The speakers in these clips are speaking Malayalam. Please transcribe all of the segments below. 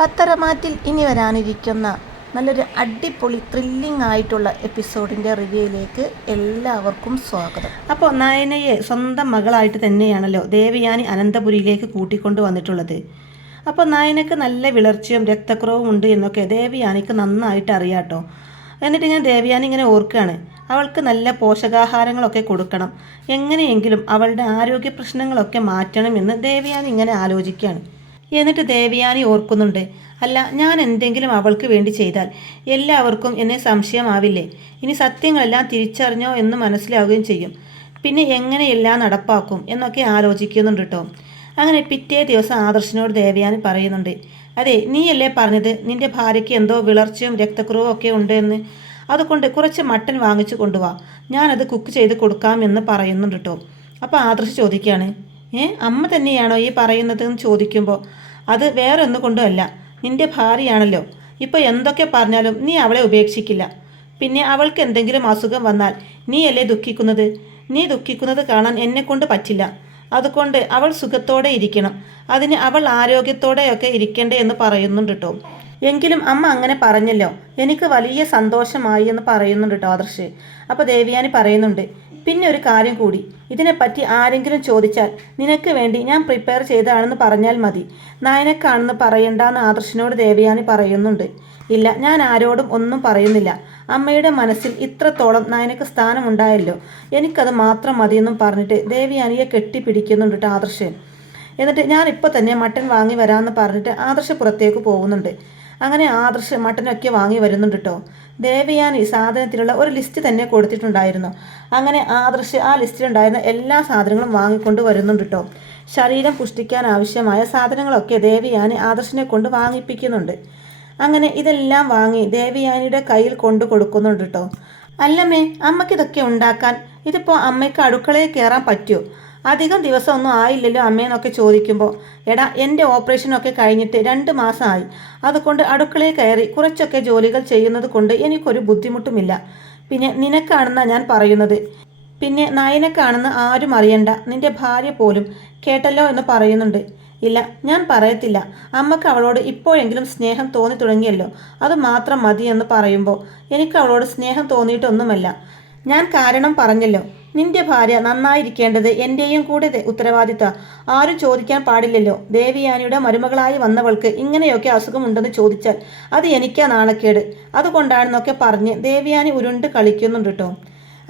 പത്തരമാറ്റിൽ ഇനി വരാനിരിക്കുന്ന നല്ലൊരു അടിപൊളി ത്രില്ലിംഗ് ആയിട്ടുള്ള എപ്പിസോഡിന്റെ റിവ്യൂയിലേക്ക് എല്ലാവർക്കും സ്വാഗതം. അപ്പോൾ നയനയെ സ്വന്തം മകളായിട്ട് തന്നെയാണല്ലോ ദേവയാനി അനന്തപുരിയിലേക്ക് കൂട്ടിക്കൊണ്ടു വന്നിട്ടുള്ളത്. അപ്പോൾ നയനക്ക് നല്ല വിളർച്ചയും രക്തക്കുറവും ഉണ്ട് എന്നൊക്കെ ദേവയാനിക്ക് നന്നായിട്ട് അറിയാട്ടോ. എന്നിട്ട് ഞാൻ ദേവയാനി ഇങ്ങനെ ഓർക്കുകയാണ് അവൾക്ക് നല്ല പോഷകാഹാരങ്ങളൊക്കെ കൊടുക്കണം. എങ്ങനെയെങ്കിലും അവളുടെ ആരോഗ്യ പ്രശ്നങ്ങളൊക്കെ മാറ്റണം എന്ന് ദേവയാനി ഇങ്ങനെ ആലോചിക്കുകയാണ് എന്നിട്ട് ദേവയാനി ഓർക്കുന്നുണ്ട്. അല്ല ഞാൻ എന്തെങ്കിലും അവൾക്ക് വേണ്ടി ചെയ്താൽ എല്ലാവർക്കും എന്നെ സംശയമാവില്ലേ? ഇനി സത്യങ്ങളെല്ലാം തിരിച്ചറിഞ്ഞോ എന്ന് മനസ്സിലാവുകയും ചെയ്യും. പിന്നെ എങ്ങനെയെല്ലാം നടപ്പാക്കും എന്നൊക്കെ ആലോചിക്കുന്നുണ്ട് കേട്ടോ അങ്ങനെ പിറ്റേ ദിവസം ആദർശനോട് ദേവയാനി പറയുന്നുണ്ട്. അതെ നീയല്ലേ പറഞ്ഞത്? നിന്റെ ഭാര്യയ്ക്ക് എന്തോ വിളർച്ചയും രക്തക്കുറവും ഒക്കെ ഉണ്ട് എന്ന്. അതുകൊണ്ട് കുറച്ച് മട്ടൻ വാങ്ങിച്ചു കൊണ്ടുവാ. ഞാനത് കുക്ക് ചെയ്ത് കൊടുക്കാം എന്ന് പറയുന്നുണ്ട് കേട്ടോ അപ്പോൾ ആദർശ് ചോദിക്കുകയാണ് ഏ? അമ്മ തന്നെയാണോ ഈ പറയുന്നത് എന്ന് ചോദിക്കുമ്പോൾ അത് വേറെ ഒന്നും കൊണ്ടുമല്ല നിന്റെ ഭാര്യയാണല്ലോ. ഇപ്പോൾ എന്തൊക്കെ പറഞ്ഞാലും നീ അവളെ ഉപേക്ഷിക്കില്ല. പിന്നെ അവൾക്ക് എന്തെങ്കിലും അസുഖം വന്നാൽ നീയല്ലേ ദുഃഖിക്കുന്നത്? നീ ദുഃഖിക്കുന്നത് കാണാൻ എന്നെക്കൊണ്ട് പറ്റില്ല. അതുകൊണ്ട് അവൾ സുഖത്തോടെ ഇരിക്കണം. അതിന് അവൾ ആരോഗ്യത്തോടെയൊക്കെ ഇരിക്കണ്ടേ എന്ന് പറയുന്നുണ്ട് കേട്ടോ എങ്കിലും അമ്മ അങ്ങനെ പറഞ്ഞല്ലോ. എനിക്ക് വലിയ സന്തോഷമായി എന്ന് പറയുന്നുണ്ട് കേട്ടോ ആദർശ്. അപ്പോൾ ദേവിയാനി പറയുന്നുണ്ട് പിന്നെ ഒരു കാര്യം കൂടി. ഇതിനെപ്പറ്റി ആരെങ്കിലും ചോദിച്ചാൽ നിനക്ക് വേണ്ടി ഞാൻ പ്രിപ്പയർ ചെയ്തതാണെന്ന് പറഞ്ഞാൽ മതി. നായനക്കാണെന്ന് പറയണ്ടെന്ന് ആദർശിനോട് ദേവയാനി പറയുന്നുണ്ട്. ഇല്ല ഞാൻ ആരോടും ഒന്നും പറയുന്നില്ല. അമ്മയുടെ മനസ്സിൽ ഇത്രത്തോളം നായനക്ക് സ്ഥാനമുണ്ടായല്ലോ. എനിക്കത് മാത്രം മതിയെന്നും പറഞ്ഞിട്ട് ദേവിയാനിയെ കെട്ടിപ്പിടിക്കുന്നുണ്ട് കേട്ടോ ആദർശൻ എന്നിട്ട് ഞാൻ ഇപ്പോൾ തന്നെ മട്ടൻ വാങ്ങി വരാമെന്ന് പറഞ്ഞിട്ട് ആദർശ പുറത്തേക്ക് പോകുന്നുണ്ട്. അങ്ങനെ ആദർശ് മട്ടനൊക്കെ വാങ്ങി വരുന്നുണ്ട് കേട്ടോ ദേവയാനി സാധനത്തിലുള്ള ഒരു ലിസ്റ്റ് തന്നെ കൊടുത്തിട്ടുണ്ടായിരുന്നു. അങ്ങനെ ആദർശ് ആ ലിസ്റ്റിലുണ്ടായിരുന്ന എല്ലാ സാധനങ്ങളും വാങ്ങിക്കൊണ്ട് വരുന്നുണ്ട് കേട്ടോ ശരീരം പുഷ്ടിക്കാൻ ആവശ്യമായ സാധനങ്ങളൊക്കെ ദേവയാനി ആദർശിനെ കൊണ്ട് വാങ്ങിപ്പിക്കുന്നുണ്ട്. അങ്ങനെ ഇതെല്ലാം വാങ്ങി ദേവയാനിയുടെ കയ്യിൽ കൊണ്ടു കൊടുക്കുന്നുണ്ട് കേട്ടോ അല്ലമ്മേ അമ്മയ്ക്ക് ഇതൊക്കെ ഉണ്ടാക്കാൻ ഇതിപ്പോൾ അമ്മയ്ക്ക് അടുക്കളയിൽ കയറാൻ പറ്റുമോ അധികം ദിവസമൊന്നും ആയില്ലല്ലോ അമ്മയെന്നൊക്കെ ചോദിക്കുമ്പോൾ എടാ എന്റെ ഓപ്പറേഷനൊക്കെ കഴിഞ്ഞിട്ട് രണ്ട് മാസമായി അതുകൊണ്ട് അടുക്കളയിൽ കയറി കുറച്ചൊക്കെ ജോലികൾ ചെയ്യുന്നത് കൊണ്ട് എനിക്കൊരു ബുദ്ധിമുട്ടുമില്ല. പിന്നെ നിനക്കാണെന്നാണ് ഞാൻ പറയുന്നത്. പിന്നെ നയനക്കാണെന്ന് ആരും അറിയണ്ട. നിന്റെ ഭാര്യ പോലും കേട്ടല്ലോ എന്ന് പറയുന്നുണ്ട്. ഇല്ല ഞാൻ പറയത്തില്ല. അമ്മയ്ക്ക് അവളോട് ഇപ്പോഴെങ്കിലും സ്നേഹം തോന്നി തുടങ്ങിയല്ലോ. അത് മാത്രം മതി എന്ന് പറയുമ്പോൾ എനിക്ക് അവളോട് സ്നേഹം തോന്നിയിട്ടൊന്നുമല്ല. ഞാൻ കാരണം പറഞ്ഞല്ലോ. നിന്റെ ഭാര്യ നന്നായിരിക്കേണ്ടത് എന്റെയും കൂടെ ഉത്തരവാദിത്ത. ആരും ചോദിക്കാൻ പാടില്ലല്ലോ. ദേവിയാനിയുടെ മരുമകളായി വന്നവൾക്ക് ഇങ്ങനെയൊക്കെ അസുഖമുണ്ടെന്ന് ചോദിച്ചാൽ അത് എനിക്കാ നാണക്കേട്. അതുകൊണ്ടാണെന്നൊക്കെ പറഞ്ഞ് ദേവിയാനി ഉരുണ്ട് കളിക്കുന്നുണ്ട് കേട്ടോ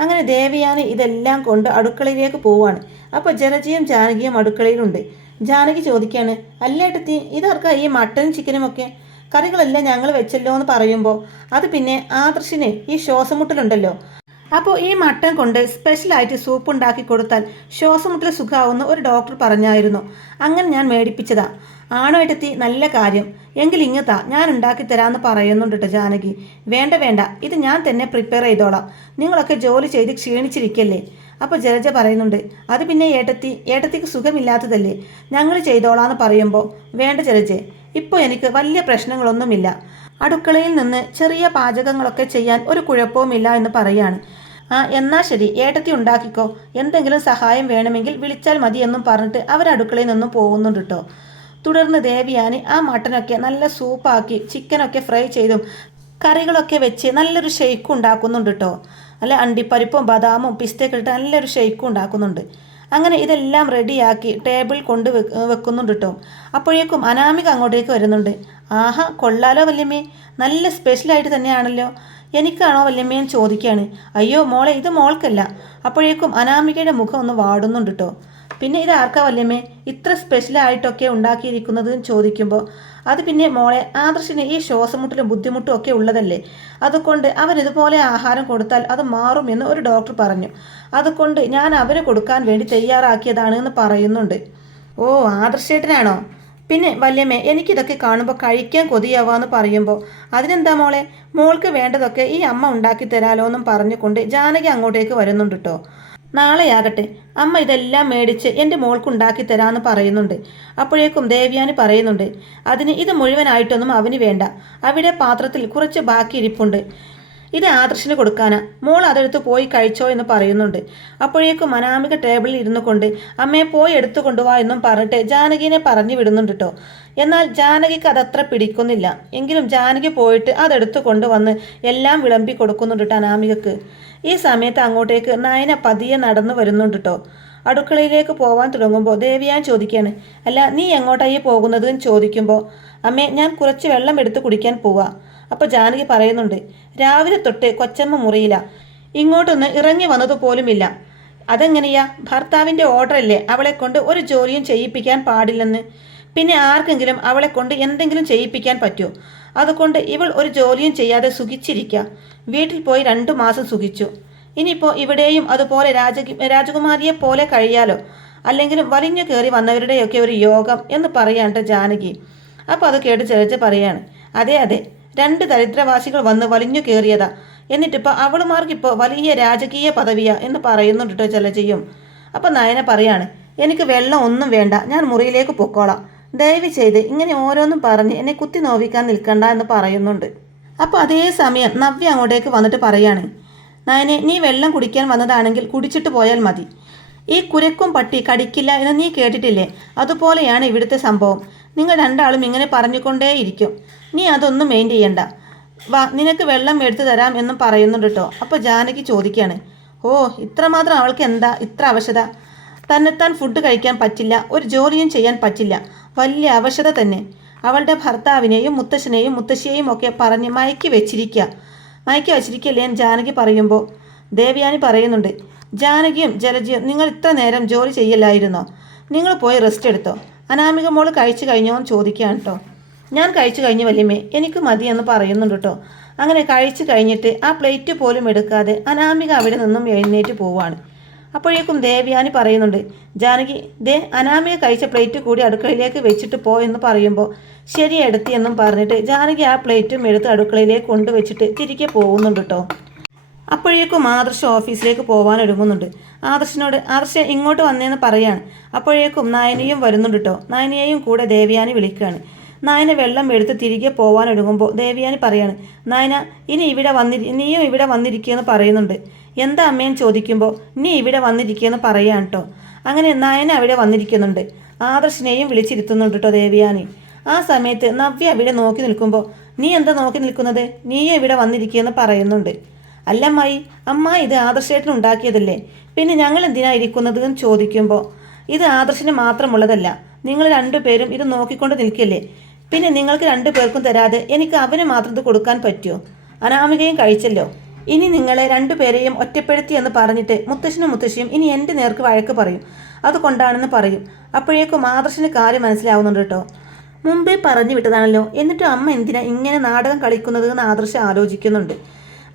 അങ്ങനെ ദേവിയാനി ഇതെല്ലാം കൊണ്ട് അടുക്കളയിലേക്ക് പോവാണ്. അപ്പോൾ ജലജിയും ജാനകിയും അടുക്കളയിലുണ്ട്. ജാനകി ചോദിക്കുകയാണ് അല്ലേട്ടത്തി ഇതാർക്കാ ഈ മട്ടനും ചിക്കനും ഒക്കെ? കറികളെല്ലാം ഞങ്ങൾ വെച്ചല്ലോ എന്ന് പറയുമ്പോൾ അത് പിന്നെ ആദർശിന് ഈ ശ്വാസമുട്ടലുണ്ടല്ലോ. അപ്പോൾ ഈ മട്ടൻ കൊണ്ട് സ്പെഷ്യലായിട്ട് സൂപ്പ് ഉണ്ടാക്കി കൊടുത്താൽ ശ്വാസമുട്ടൽ സുഖാവുന്ന ഒരു ഡോക്ടർ പറഞ്ഞായിരുന്നു. അങ്ങനെ ഞാൻ മേടിപ്പിച്ചതാ. ആണോ എടുത്തി നല്ല കാര്യം. എങ്കിൽ ഇങ്ങത്താ ഞാൻ ഉണ്ടാക്കി തരാമെന്ന് പറയുന്നുണ്ട് കേട്ടോ ജാനകി. വേണ്ട വേണ്ട. ഇത് ഞാൻ തന്നെ പ്രിപ്പയർ ചെയ്തോളാം. നിങ്ങളൊക്കെ ജോലി ചെയ്ത് ക്ഷീണിച്ചിരിക്കല്ലേ? അപ്പോൾ ജലജ പറയുന്നുണ്ട് അത് പിന്നെ ഏട്ടത്തി ഏട്ടത്തിക്ക് സുഖമില്ലാത്തതല്ലേ? ഞങ്ങൾ ചെയ്തോളാന്ന് പറയുമ്പോൾ വേണ്ട ജലജെ. ഇപ്പോൾ എനിക്ക് വലിയ പ്രശ്നങ്ങളൊന്നുമില്ല. അടുക്കളയിൽ നിന്ന് ചെറിയ പാചകങ്ങളൊക്കെ ചെയ്യാൻ ഒരു കുഴപ്പവുമില്ല എന്ന് പറയാണ്. ആ എന്നാ ശരി ഏട്ടത്തി ഉണ്ടാക്കിക്കോ. എന്തെങ്കിലും സഹായം വേണമെങ്കിൽ വിളിച്ചാൽ മതി എന്നും പറഞ്ഞിട്ട് അവർ അടുക്കളയിൽ നിന്നും പോകുന്നുണ്ട് കേട്ടോ തുടർന്ന് ദേവിയാനി ആ മട്ടനൊക്കെ നല്ല സൂപ്പാക്കി ചിക്കനൊക്കെ ഫ്രൈ ചെയ്തും കറികളൊക്കെ വെച്ച് നല്ലൊരു ഷെയ്ക്കും ഉണ്ടാക്കുന്നുണ്ട് കേട്ടോ അല്ല അണ്ടിപ്പരിപ്പും ബദാമും പിസ്തയൊക്കെ ഇട്ട് നല്ലൊരു ഷെയ്ക്കും ഉണ്ടാക്കുന്നുണ്ട്. അങ്ങനെ ഇതെല്ലാം റെഡിയാക്കി ടേബിൾ കൊണ്ട് വെക്കുന്നുണ്ട് കേട്ടോ അപ്പോഴേക്കും അനാമിക അങ്ങോട്ടേക്ക് വരുന്നുണ്ട്. ആഹാ കൊള്ളാലോ വല്യമ്മേ. നല്ല സ്പെഷ്യലായിട്ട് തന്നെയാണല്ലോ. എനിക്കാണോ വല്യമ്മയെ ചോദിക്കുകയാണ് അയ്യോ മോളെ ഇത് മോൾക്കല്ല. അപ്പോഴേക്കും അനാമികയുടെ മുഖം ഒന്ന് വാടുന്നുണ്ട് കേട്ടോ പിന്നെ ഇത് ആർക്കാ വല്യമ്മേ? ഇത്ര സ്പെഷ്യലായിട്ടൊക്കെ ഉണ്ടാക്കിയിരിക്കുന്നത് ചോദിക്കുമ്പോൾ അത് പിന്നെ മോളെ ആദർശിന് ഈ ശ്വാസമുട്ടലും ബുദ്ധിമുട്ടും ഒക്കെ ഉള്ളതല്ലേ? അതുകൊണ്ട് അവൻ ഇതുപോലെ ആഹാരം കൊടുത്താൽ അത് മാറും എന്ന് ഒരു ഡോക്ടർ പറഞ്ഞു. അതുകൊണ്ട് ഞാൻ അവന് കൊടുക്കാൻ വേണ്ടി തയ്യാറാക്കിയതാണ് എന്ന് പറയുന്നുണ്ട്. ഓ ആദർശേട്ടനാണോ? പിന്നെ വല്യമ്മേ എനിക്കിതൊക്കെ കാണുമ്പോൾ കഴിക്കാൻ കൊതിയാവാന്ന് പറയുമ്പോൾ അതിനെന്താ മോളെ? മോൾക്ക് വേണ്ടതൊക്കെ ഈ അമ്മ ഉണ്ടാക്കി തരാലോ എന്നും പറഞ്ഞുകൊണ്ട് ജാനകി അങ്ങോട്ടേക്ക് വരുന്നുണ്ട് കേട്ടോ നാളെയാകട്ടെ അമ്മ ഇതെല്ലാം മേടിച്ച് എന്റെ മോൾക്ക് ഉണ്ടാക്കി തരാമെന്ന് പറയുന്നുണ്ട്. അപ്പോഴേക്കും ദേവ്യാനി പറയുന്നുണ്ട് അതിന് ഇത് മുഴുവനായിട്ടൊന്നും അവന് വേണ്ട. അവിടെ പാത്രത്തിൽ കുറച്ച് ബാക്കി ഇരിപ്പുണ്ട്. ഇത് ആദർശിന് കൊടുക്കാനാ. മോൾ അതെടുത്ത് പോയി കഴിച്ചോ എന്ന് പറയുന്നുണ്ട്. അപ്പോഴേക്കും അനാമിക ടേബിളിൽ ഇരുന്നു കൊണ്ട് അമ്മയെ പോയി എടുത്തു കൊണ്ടുവാ എന്നും പറഞ്ഞിട്ട് ജാനകിനെ പറഞ്ഞു വിടുന്നുണ്ട് കേട്ടോ എന്നാൽ ജാനകിക്ക് അതത്ര പിടിക്കുന്നില്ല. എങ്കിലും ജാനകി പോയിട്ട് അതെടുത്തു കൊണ്ടുവന്ന് എല്ലാം വിളമ്പി കൊടുക്കുന്നുണ്ട് കേട്ടോ അനാമികക്ക്. ഈ സമയത്ത് അങ്ങോട്ടേക്ക് നയന പതിയെ നടന്നു വരുന്നുണ്ട് കേട്ടോ അടുക്കളയിലേക്ക് പോവാൻ തുടങ്ങുമ്പോൾ ദേവിയാൻ ചോദിക്കുകയാണ് അല്ല നീ എങ്ങോട്ടായി പോകുന്നത് എന്ന് ചോദിക്കുമ്പോൾ അമ്മേ ഞാൻ കുറച്ച് വെള്ളം എടുത്ത് കുടിക്കാൻ പോവാ. അപ്പോൾ ജാനകി പറയുന്നുണ്ട് രാവിലെ തൊട്ട് കൊച്ചമ്മ മുറിയില്ല ഇങ്ങോട്ടൊന്ന് ഇറങ്ങി വന്നതുപോലുമില്ല. അതെങ്ങനെയാ? ഭർത്താവിന്റെ ഓർഡറല്ലേ അവളെ കൊണ്ട് ഒരു ജോലിയും ചെയ്യിപ്പിക്കാൻ പാടില്ലെന്ന്. പിന്നെ ആർക്കെങ്കിലും അവളെ കൊണ്ട് എന്തെങ്കിലും ചെയ്യിപ്പിക്കാൻ പറ്റുമോ അതുകൊണ്ട് ഇവൾ ഒരു ജോലിയും ചെയ്യാതെ സുഖിച്ചിരിക്കുക വീട്ടിൽ പോയി രണ്ടു മാസം സുഖിച്ചു. ഇനിയിപ്പോൾ ഇവിടെയും അതുപോലെ രാജ രാജകുമാരിയെ പോലെ കഴിയാലോ? അല്ലെങ്കിലും വലിഞ്ഞു കയറി വന്നവരുടെയൊക്കെ ഒരു യോഗം എന്ന് പറയാണ്ട് ജാനകി. അപ്പോൾ അത് കേട്ട് ചെറിച്ച് പറയാണ്. അതെ അതെ. രണ്ട് ദരിദ്രവാസികൾ വന്ന് വലിഞ്ഞു കയറിയതാ. എന്നിട്ടിപ്പോൾ അവളുമാർക്കിപ്പോൾ വലിയ രാജകീയ പദവിയാ എന്ന് പറയുന്നുണ്ട് കേട്ടോ ചെയ്യും. അപ്പം നയന പറയാണ് എനിക്ക് വെള്ളം ഒന്നും വേണ്ട ഞാൻ മുറിയിലേക്ക് പൊക്കോളാം. ദയവ് ചെയ്ത് ഇങ്ങനെ ഓരോന്നും പറഞ്ഞ് എന്നെ കുത്തി നോവിക്കാൻ നിൽക്കണ്ട എന്ന് പറയുന്നുണ്ട്. അപ്പോൾ അതേ സമയം നവ്യ അങ്ങോട്ടേക്ക് വന്നിട്ട് പറയാണ് നയനെ നീ വെള്ളം കുടിക്കാൻ വന്നതാണെങ്കിൽ കുടിച്ചിട്ട് പോയാൽ മതി. ഈ കുരക്കും പട്ടി കടിക്കില്ല എന്ന് നീ കേട്ടിട്ടില്ലേ? അതുപോലെയാണ് ഇവിടുത്തെ സംഭവം. നിങ്ങൾ രണ്ടാളും ഇങ്ങനെ പറഞ്ഞുകൊണ്ടേയിരിക്കും. നീ അതൊന്നും മെയിൻ ചെയ്യണ്ട. വാ നിനക്ക് വെള്ളം എടുത്തു തരാം എന്നും പറയുന്നുണ്ട് കേട്ടോ അപ്പോൾ ജാനകി ചോദിക്കുകയാണ് ഓ ഇത്രമാത്രം അവൾക്ക് എന്താ? ഇത്ര അവശത. തന്നെത്താൻ ഫുഡ് കഴിക്കാൻ പറ്റില്ല. ഒരു ജോലിയും ചെയ്യാൻ പറ്റില്ല. വലിയ അവശത തന്നെ. അവളുടെ ഭർത്താവിനെയും മുത്തശ്ശനെയും മുത്തശ്ശിയെയും ഒക്കെ പറഞ്ഞ് മയക്കി വെച്ചിരിക്കുക മയക്കി വെച്ചിരിക്കല്ലേ എന്ന് ജാനകി പറയുമ്പോൾ ദേവയാനി പറയുന്നുണ്ട്. ജാനകിയും ജലജിയും നിങ്ങൾ ഇത്ര നേരം ജോലി ചെയ്യല്ലായിരുന്നോ നിങ്ങൾ പോയി റെസ്റ്റ് എടുത്തോ? അനാമിക മോൾ കഴിച്ചു കഴിഞ്ഞോ എന്ന് ചോദിക്കുകയാണ് കേട്ടോ ഞാൻ കഴിച്ചു കഴിഞ്ഞു വല്യമ്മേ എനിക്ക് മതി എന്ന് പറയുന്നുണ്ട് കേട്ടോ അങ്ങനെ കഴിച്ചു കഴിഞ്ഞിട്ട് ആ പ്ലേറ്റ് പോലും എടുക്കാതെ അനാമിക അവിടെ നിന്നും എഴുന്നേറ്റ് പോവാണ്. അപ്പോഴേക്കും ദേവ്യാനി പറയുന്നുണ്ട് ജാനകി ദേ അനാമിക കഴിച്ച പ്ലേറ്റ് കൂടി അടുക്കളയിലേക്ക് വെച്ചിട്ട് പോ എന്ന് പറയുമ്പോൾ ശരി എടുത്തി എന്നും പറഞ്ഞിട്ട് ജാനകി ആ പ്ലേറ്റും എടുത്ത് അടുക്കളയിലേക്ക് കൊണ്ടുവച്ചിട്ട് തിരികെ പോകുന്നുണ്ട് കേട്ടോ അപ്പോഴേക്കും ആദർശ ഓഫീസിലേക്ക് പോകാൻ ഒരുങ്ങുന്നുണ്ട്. ആദർശനോട് ആദർശ ഇങ്ങോട്ട് വന്നേന്ന് പറയാണ്. അപ്പോഴേക്കും നായനയും വരുന്നുണ്ട് കേട്ടോ നായനയെയും കൂടെ ദേവയാനി വിളിക്കുകയാണ്. നായന വെള്ളം എടുത്ത് തിരികെ പോകാൻ ഒരുങ്ങുമ്പോൾ ദേവയാനി പറയാണ് നായന ഇനി ഇവിടെ വന്നി നീയും ഇവിടെ വന്നിരിക്കുകയെന്ന് പറയുന്നുണ്ട്. എന്താ അമ്മയെന്ന് ചോദിക്കുമ്പോൾ നീ ഇവിടെ വന്നിരിക്കുകയെന്ന് പറയാണ് കേട്ടോ അങ്ങനെ നായന അവിടെ വന്നിരിക്കുന്നുണ്ട്. ആദർശിനെയും വിളിച്ചിരുത്തുന്നുണ്ട് കേട്ടോ ദേവയാനി. ആ സമയത്ത് നവ്യ അവിടെ നോക്കി നിൽക്കുമ്പോൾ നീ എന്താ നോക്കി നിൽക്കുന്നത്? നീയും ഇവിടെ വന്നിരിക്കുകയെന്ന് പറയുന്നുണ്ട്. അല്ല അമ്മായി അമ്മ ഇത് ആദർശേട്ടൻ ഉണ്ടാക്കിയതല്ലേ? പിന്നെ ഞങ്ങൾ എന്തിനാ ഇരിക്കുന്നത് എന്ന് ചോദിക്കുമ്പോൾ ഇത് ആദർശന് മാത്രമുള്ളതല്ല നിങ്ങൾ രണ്ടുപേരും ഇത് നോക്കിക്കൊണ്ട് നിൽക്കല്ലേ? പിന്നെ നിങ്ങൾക്ക് രണ്ടു പേർക്കും തരാതെ എനിക്ക് അവന് മാത്രം ഇത് കൊടുക്കാൻ പറ്റുമോ അനാമികയും കഴിച്ചല്ലോ. ഇനി നിങ്ങളെ രണ്ടുപേരെയും ഒറ്റപ്പെടുത്തി എന്ന് പറഞ്ഞിട്ട് മുത്തശ്ശനും മുത്തശ്ശിയും ഇനി എന്റെ നേർക്ക് വഴക്ക് പറയും. അതുകൊണ്ടാണെന്ന് പറയും. അപ്പോഴേക്കും ആദർശന് കാര്യം മനസ്സിലാവുന്നുണ്ട് കേട്ടോ. മുമ്പേ പറഞ്ഞു വിട്ടതാണല്ലോ. എന്നിട്ടും അമ്മ എന്തിനാ ഇങ്ങനെ നാടകം കളിക്കുന്നത് എന്ന് ആദർശം ആലോചിക്കുന്നുണ്ട്.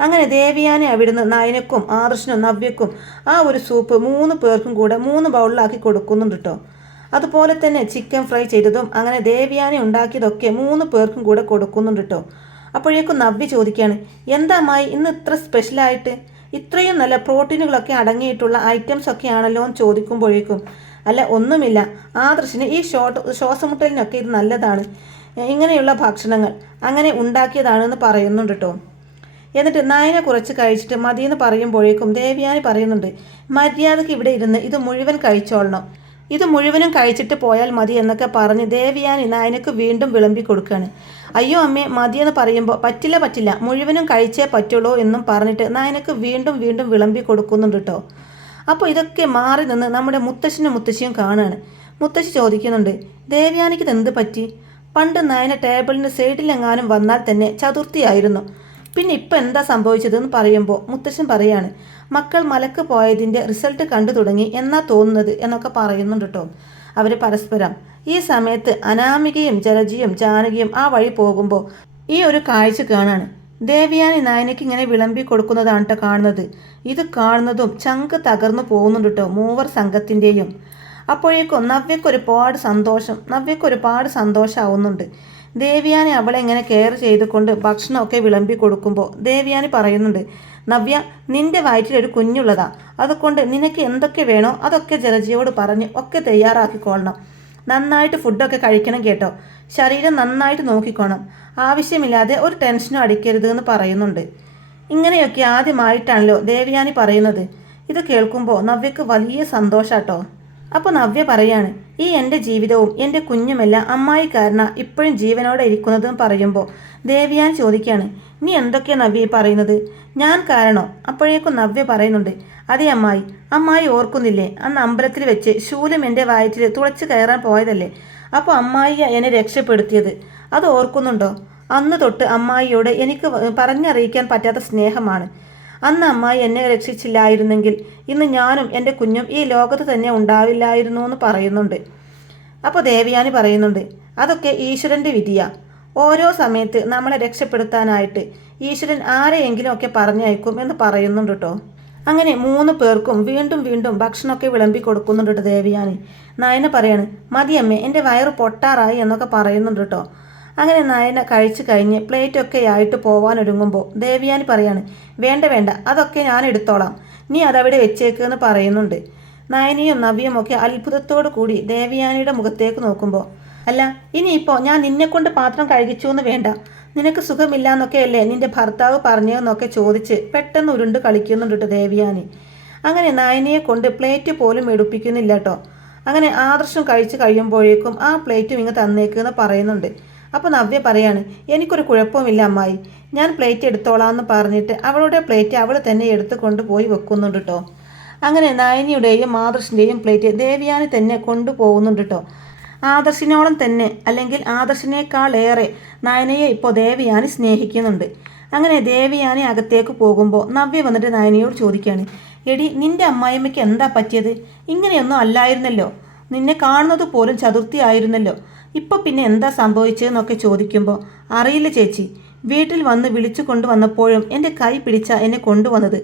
അങ്ങനെ ദേവിയാനെ അവിടുന്ന് നയനക്കും ആദർശനും നവ്യക്കും ആ ഒരു സൂപ്പ് മൂന്ന് പേർക്കും കൂടെ മൂന്ന് ബൗളിലാക്കി കൊടുക്കുന്നുണ്ട് കേട്ടോ അതുപോലെ തന്നെ ചിക്കൻ ഫ്രൈ ചെയ്തതും അങ്ങനെ ദേവിയാനെ ഉണ്ടാക്കിയതൊക്കെ മൂന്ന് പേർക്കും കൂടെ കൊടുക്കുന്നുണ്ട് കേട്ടോ അപ്പോഴേക്കും നവ്യ ചോദിക്കുകയാണ് എന്താമായി ഇന്ന് ഇത്ര സ്പെഷ്യലായിട്ട് ഇത്രയും നല്ല പ്രോട്ടീനുകളൊക്കെ അടങ്ങിയിട്ടുള്ള ഐറ്റംസ് ഒക്കെ ആണല്ലോ? എന്ന് ചോദിക്കുമ്പോഴേക്കും അല്ല ഒന്നുമില്ല. ആദർശിന് ഈ ഷോട്ട് ശ്വാസമുട്ടലിനൊക്കെ ഇത് നല്ലതാണ്. ഇങ്ങനെയുള്ള ഭക്ഷണങ്ങൾ അങ്ങനെ ഉണ്ടാക്കിയതാണെന്ന് പറയുന്നുണ്ട് കേട്ടോ എന്നിട്ട് നയന കുറച്ച് കഴിച്ചിട്ട് മതിയെന്ന് പറയുമ്പോഴേക്കും ദേവ്യാനി പറയുന്നുണ്ട് മര്യാദയ്ക്ക് ഇവിടെ ഇരുന്ന് ഇത് മുഴുവൻ കഴിച്ചോളണം. ഇത് മുഴുവനും കഴിച്ചിട്ട് പോയാൽ മതി എന്നൊക്കെ പറഞ്ഞ് ദേവിയാനി നായനക്ക് വീണ്ടും വിളമ്പി കൊടുക്കുകയാണ് അയ്യോ അമ്മേ മതിയെന്ന് പറയുമ്പോൾ പറ്റില്ല പറ്റില്ല. മുഴുവനും കഴിച്ചേ പറ്റുള്ളൂ എന്നും പറഞ്ഞിട്ട് നായനക്ക് വീണ്ടും വീണ്ടും വിളമ്പി കൊടുക്കുന്നുണ്ട് കേട്ടോ അപ്പോൾ ഇതൊക്കെ മാറി നിന്ന് നമ്മുടെ മുത്തശ്ശനും മുത്തശ്ശിയും കാണുകയാണ് മുത്തശ്ശി ചോദിക്കുന്നുണ്ട് ദേവ്യാനിക്ക് ഇത് എന്ത് പറ്റി? പണ്ട് നയന ടേബിളിന് സൈഡിലെങ്ങാനും വന്നാൽ തന്നെ ചതുർത്ഥിയായിരുന്നു. പിന്നെ ഇപ്പം എന്താ സംഭവിച്ചതെന്ന് പറയുമ്പോൾ മുത്തശ്ശൻ പറയാണ് മക്കൾ മലക്ക് പോയതിന്റെ റിസൾട്ട് കണ്ടു തുടങ്ങി എന്നാ തോന്നുന്നത്? എന്നൊക്കെ പറയുന്നുണ്ട് കേട്ടോ അവർ പരസ്പരം ഈ സമയത്ത് അനാമികയും ജലജിയും ജാനകിയും ആ വഴി പോകുമ്പോൾ ഈ ഒരു കാഴ്ച കാണാണ്. ദേവിയാനി നായനയ്ക്ക് ഇങ്ങനെ വിളമ്പി കൊടുക്കുന്നതാണ് കേട്ടോ കാണുന്നത്. ഇത് കാണുന്നതും ചങ്ക് തകർന്നു പോകുന്നുണ്ട് കേട്ടോ മൂവർ സംഘത്തിന്റെയും അപ്പോഴേക്കും നവ്യക്ക് ഒരുപാട് സന്തോഷം നവ്യക്ക് ഒരുപാട് സന്തോഷമാവുന്നുണ്ട് ദേവിയാനി അവളെ ഇങ്ങനെ കെയർ ചെയ്തുകൊണ്ട് ഭക്ഷണമൊക്കെ വിളമ്പി കൊടുക്കുമ്പോൾ ദേവിയാനി പറയുന്നുണ്ട് നവ്യ നിന്റെ വയറ്റിലൊരു കുഞ്ഞുള്ളതാ. അതുകൊണ്ട് നിനക്ക് എന്തൊക്കെ വേണോ അതൊക്കെ ജലജിയോട് പറഞ്ഞ് ഒക്കെ തയ്യാറാക്കിക്കൊള്ളണം. നന്നായിട്ട് ഫുഡൊക്കെ കഴിക്കണം കേട്ടോ. ശരീരം നന്നായിട്ട് നോക്കിക്കോണം. ആവശ്യമില്ലാതെ ഒരു ടെൻഷനും അടിക്കരുത് എന്ന് പറയുന്നുണ്ട്. ഇങ്ങനെയൊക്കെ ആദ്യമായിട്ടാണല്ലോ ദേവയാനി പറയുന്നത്. ഇത് കേൾക്കുമ്പോൾ നവ്യക്ക് വലിയ സന്തോഷാട്ടോ. അപ്പോൾ നവ്യ പറയാണ് ഈ എന്റെ ജീവിതവും എന്റെ കുഞ്ഞുമെല്ലാം അമ്മായി കാരണ ഇപ്പോഴും ജീവനോടെ ഇരിക്കുന്നതെന്ന് പറയുമ്പോൾ ദേവിയാൻ ചോദിക്കുകയാണ് നീ എന്തൊക്കെയാ നവ്യ പറയുന്നത്? ഞാൻ കാരണോ? അപ്പോഴേക്കും നവ്യ പറയുന്നുണ്ട് അതേ അമ്മായി അമ്മായി ഓർക്കുന്നില്ലേ അന്ന് അമ്പലത്തിൽ വെച്ച് ശൂലം എന്റെ വയറ്റിൽ തുളച്ച് കയറാൻ പോയതല്ലേ അപ്പോൾ അമ്മായി എന്നെ രക്ഷപ്പെടുത്തിയത് അത് ഓർക്കുന്നുണ്ടോ? അന്ന് തൊട്ട് അമ്മായിയോട് എനിക്ക് പറഞ്ഞറിയിക്കാൻ പറ്റാത്ത സ്നേഹമാണ് അന്ന് അമ്മായി എന്നെ രക്ഷിച്ചില്ലായിരുന്നെങ്കിൽ ഇന്ന് ഞാനും എന്റെ കുഞ്ഞും ഈ ലോകത്ത് തന്നെ ഉണ്ടാവില്ലായിരുന്നു എന്ന് പറയുന്നുണ്ട്. അപ്പോൾ ദേവിയാനി പറയുന്നുണ്ട് അതൊക്കെ ഈശ്വരന്റെ വിധിയാ. ഓരോ സമയത്ത് നമ്മളെ രക്ഷപ്പെടുത്താനായിട്ട് ഈശ്വരൻ ആരെയെങ്കിലും ഒക്കെ പറഞ്ഞയക്കും എന്ന് പറയുന്നുണ്ട് കേട്ടോ അങ്ങനെ മൂന്ന് പേർക്കും വീണ്ടും വീണ്ടും ഭക്ഷണമൊക്കെ വിളമ്പി കൊടുക്കുന്നുണ്ട് കേട്ടോ ദേവിയാനി. നയന പറയാണ് മതിയമ്മേ എന്റെ വയറ് പൊട്ടാറായി എന്നൊക്കെ പറയുന്നുണ്ട് കേട്ടോ അങ്ങനെ നയന കഴിച്ചു കഴിഞ്ഞ് പ്ലേറ്റൊക്കെ ആയിട്ട് പോവാനൊരുങ്ങുമ്പോൾ ദേവിയാനി പറയാണ് വേണ്ട വേണ്ട അതൊക്കെ ഞാൻ എടുത്തോളാം. നീ അതവിടെ വെച്ചേക്കെന്ന് പറയുന്നുണ്ട്. നയനിയും നവ്യയും ഒക്കെ അത്ഭുതത്തോടു കൂടി ദേവിയാനിയുടെ മുഖത്തേക്ക് നോക്കുമ്പോൾ അല്ല ഇനിയിപ്പോൾ ഞാൻ നിന്നെക്കൊണ്ട് പാത്രം കഴുകിച്ചു എന്ന് വേണ്ട. നിനക്ക് സുഖമില്ല എന്നൊക്കെയല്ലേ നിന്റെ ഭർത്താവ് പറഞ്ഞതെന്നൊക്കെ ചോദിച്ച് പെട്ടെന്ന് ഉരുണ്ട് കളിക്കുന്നുണ്ട് ദേവിയാനി. അങ്ങനെ നയനിയെ കൊണ്ട് പ്ലേറ്റ് പോലും എടുപ്പിക്കുന്നില്ല കേട്ടോ അങ്ങനെ ആദർശം കഴിച്ച് കഴിയുമ്പോഴേക്കും ആ പ്ലേറ്റും ഇങ്ങ് തന്നേക്കെന്ന് പറയുന്നുണ്ട്. അപ്പോൾ നവ്യ പറയാണ് എനിക്കൊരു കുഴപ്പമില്ല അമ്മായി. ഞാൻ പ്ലേറ്റ് എടുത്തോളാം എന്ന് പറഞ്ഞിട്ട് അവളുടെ പ്ലേറ്റ് അവൾ തന്നെ എടുത്ത് കൊണ്ടുപോയി വെക്കുന്നുണ്ട് കേട്ടോ അങ്ങനെ നയനിയുടെയും ആദർശിന്റെയും പ്ലേറ്റ് ദേവിയാനി തന്നെ കൊണ്ടുപോകുന്നുണ്ട് കേട്ടോ ആദർശിനോളം തന്നെ അല്ലെങ്കിൽ ആദർശിനേക്കാളേറെ നയനയെ ഇപ്പോൾ ദേവിയാനി സ്നേഹിക്കുന്നുണ്ട്. അങ്ങനെ ദേവിയാനി അകത്തേക്ക് പോകുമ്പോൾ നവ്യ വന്നിട്ട് നയനയോട് ചോദിക്കുകയാണ് എടി നിന്റെ അമ്മായിമ്മയ്ക്ക് എന്താ പറ്റിയത്? ഇങ്ങനെയൊന്നും അല്ലായിരുന്നല്ലോ. നിന്നെ കാണുന്നത് പോലും ചതുർത്ഥിയായിരുന്നല്ലോ ഇപ്പോൾ പിന്നെ എന്താ സംഭവിച്ചതെന്നൊക്കെ ചോദിക്കുമ്പോൾ അറിയില്ല ചേച്ചി. വീട്ടിൽ വന്ന് വിളിച്ചു കൊണ്ടുവന്നപ്പോഴും എന്റെ കൈ പിടിച്ച എന്നെ കൊണ്ടുവന്നത്.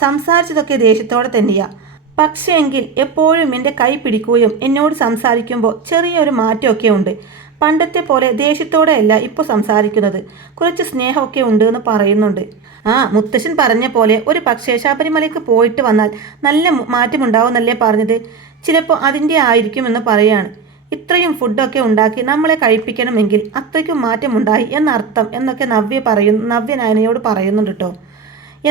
സംസാരിച്ചതൊക്കെ ദേഷ്യത്തോടെ തന്നെയാ. പക്ഷേ എങ്കിൽ എപ്പോഴും എന്റെ കൈ പിടിക്കുകയും എന്നോട് സംസാരിക്കുമ്പോൾ ചെറിയൊരു മാറ്റമൊക്കെ ഉണ്ട്. പണ്ടത്തെ പോലെ ദേഷ്യത്തോടെയല്ല ഇപ്പോൾ സംസാരിക്കുന്നത്. കുറച്ച് സ്നേഹമൊക്കെ ഉണ്ട് എന്ന് പറയുന്നുണ്ട്. ആ മുത്തശ്ശൻ പറഞ്ഞ പോലെ ഒരു പക്ഷേ ശബരിമലയ്ക്ക് പോയിട്ട് വന്നാൽ നല്ല മാറ്റമുണ്ടാവുമെന്നല്ലേ പറഞ്ഞത്? ചിലപ്പോൾ അതിന്റെ ആയിരിക്കുമെന്ന് പറയാണ്. ഇത്രയും ഫുഡൊക്കെ ഉണ്ടാക്കി നമ്മളെ കഴിപ്പിക്കണമെങ്കിൽ അത്രയ്ക്കും മാറ്റമുണ്ടായി എന്നർത്ഥം എന്നൊക്കെ നവ്യ പറയുന്നു നവ്യ നയനയോട് പറയുന്നുണ്ട് കേട്ടോ.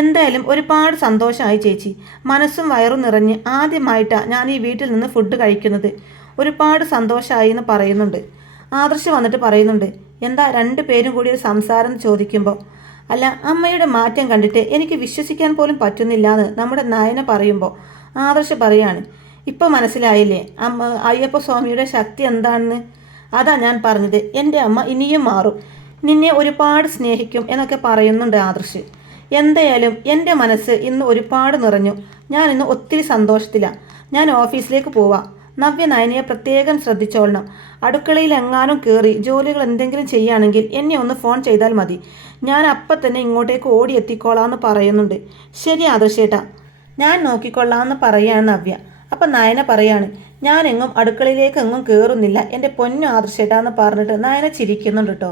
എന്തായാലും ഒരുപാട് സന്തോഷമായി ചേച്ചി. മനസ്സും വയറും നിറഞ്ഞ് ആദ്യമായിട്ടാണ് ഞാൻ ഈ വീട്ടിൽ നിന്ന് ഫുഡ് കഴിക്കുന്നത്. ഒരുപാട് സന്തോഷമായി എന്ന് പറയുന്നുണ്ട്. ആദർശ് വന്നിട്ട് പറയുന്നുണ്ട് എന്താ രണ്ട് പേരും കൂടി ഒരു സംസാരം ചോദിക്കുമ്പോൾ അല്ല അമ്മയുടെ മാറ്റം കണ്ടിട്ട് എനിക്ക് വിശ്വസിക്കാൻ പോലും പറ്റുന്നില്ല എന്ന് നമ്മുടെ നയന പറയുമ്പോൾ ആദർശ് പറയാണ് ഇപ്പം മനസ്സിലായില്ലേ? അമ്മ അയ്യപ്പ സ്വാമിയുടെ ശക്തി എന്താണെന്ന്? അതാ ഞാൻ പറഞ്ഞത്. എന്റെ അമ്മ ഇനിയും മാറും. നിന്നെ ഒരുപാട് സ്നേഹിക്കും എന്നൊക്കെ പറയുന്നുണ്ട് ആദർശ്. എന്തായാലും എന്റെ മനസ്സ് ഇന്ന് ഒരുപാട് നിറഞ്ഞു. ഞാൻ ഇന്ന് ഒത്തിരി സന്തോഷത്തിലാണ് ഞാൻ ഓഫീസിലേക്ക് പോവാം. നവ്യ നയനയെ പ്രത്യേകം ശ്രദ്ധിച്ചോളണം. അടുക്കളയിൽ എങ്ങാനും കയറി ജോലികൾ എന്തെങ്കിലും ചെയ്യുകയാണെങ്കിൽ എന്നെ ഒന്ന് ഫോൺ ചെയ്താൽ മതി. ഞാൻ അപ്പം തന്നെ ഇങ്ങോട്ടേക്ക് ഓടിയെത്തിക്കോളാം എന്ന് പറയുന്നുണ്ട്. ശരി ആദർശേട്ടാ ഞാൻ നോക്കിക്കൊള്ളാമെന്ന് പറയുകയാണ് നവ്യ. അപ്പം നയന പറയാണ് എങ്ങും അടുക്കളയിലേക്ക് എങ്ങും കയറുന്നില്ല എന്റെ പൊന്നു ആദർശേട്ടാന്ന് പറഞ്ഞിട്ട് നയന ചിരിക്കുന്നുണ്ട് കേട്ടോ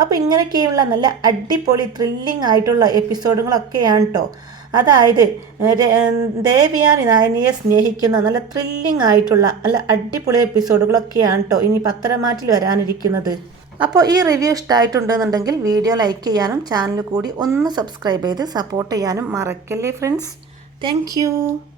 അപ്പോൾ ഇങ്ങനെയൊക്കെയുള്ള നല്ല അടിപൊളി ത്രില്ലിംഗ് ആയിട്ടുള്ള എപ്പിസോഡുകളൊക്കെയാണ് കേട്ടോ അതായത് ദേവിയാനി നായനിയെ സ്നേഹിക്കുന്ന നല്ല ത്രില്ലിംഗ് ആയിട്ടുള്ള നല്ല അടിപൊളി എപ്പിസോഡുകളൊക്കെയാണ് കേട്ടോ ഇനി പത്തരമാറ്റിൽ വരാനിരിക്കുന്നത്. അപ്പോൾ ഈ റിവ്യൂ ഇഷ്ടമായിട്ടുണ്ടെന്നുണ്ടെങ്കിൽ വീഡിയോ ലൈക്ക് ചെയ്യാനും ചാനൽ കൂടി ഒന്ന് സബ്സ്ക്രൈബ് ചെയ്ത് സപ്പോർട്ട് ചെയ്യാനും മറക്കല്ലേ ഫ്രണ്ട്സ് താങ്ക്